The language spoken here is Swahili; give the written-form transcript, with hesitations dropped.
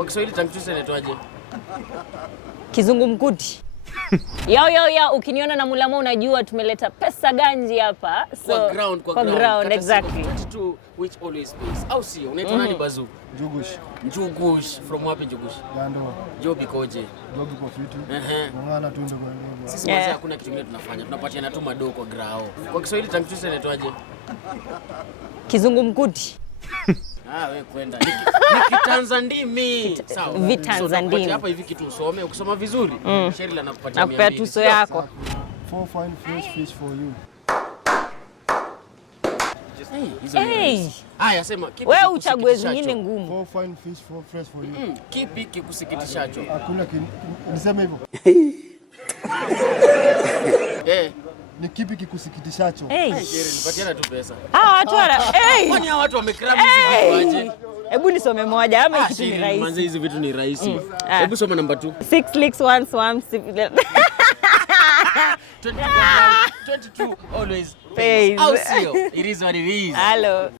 Kwa Kiswahili tongue twister inaitwaje? Kizungumkuti. Yao ukiniona na Mulamo unajua tumeleta pesa ganji hapa. So kwa ground exactly. 22 which always pays. Au sio? Unaitwa nani Bazu? Njugush from wapi Njugush? Gando. Job ikoje? Job iko fiti. Ngana tu ndio kwa hivyo. Sisi wazee hakuna kitu kingine tunafanya. Tunapatiana tu madoo kwa ground. Kwa Kiswahili tongue twister inaitwaje? Kizungumkuti. Wewe kwenda. Nikitanzandimi. Sawa. Vitanzandimi. So hapa hivi kitu usome, ukisoma vizuri, Sheryl anakupatia 200. Nakupea tuso yako. 4 fine fresh fish for you. Haya sema kipi? Wewe uchague zingine ngumu. 4 fine fish for fresh for you. Kipi kikusikitishacho? Hakuna niseme hivyo. Ni kipi kikusikitishacho? Sheryl, nipatiana tu pesa. Watu Kwani hao watu wamekrami hizi vitu aje? Hebu nisome moja ama kitu ni rahisi. Manze hizi vitu ni rahisi. Hebu soma namba 2. 6 licks one swam 22 always pays. Au sio? It is what it is. Hello.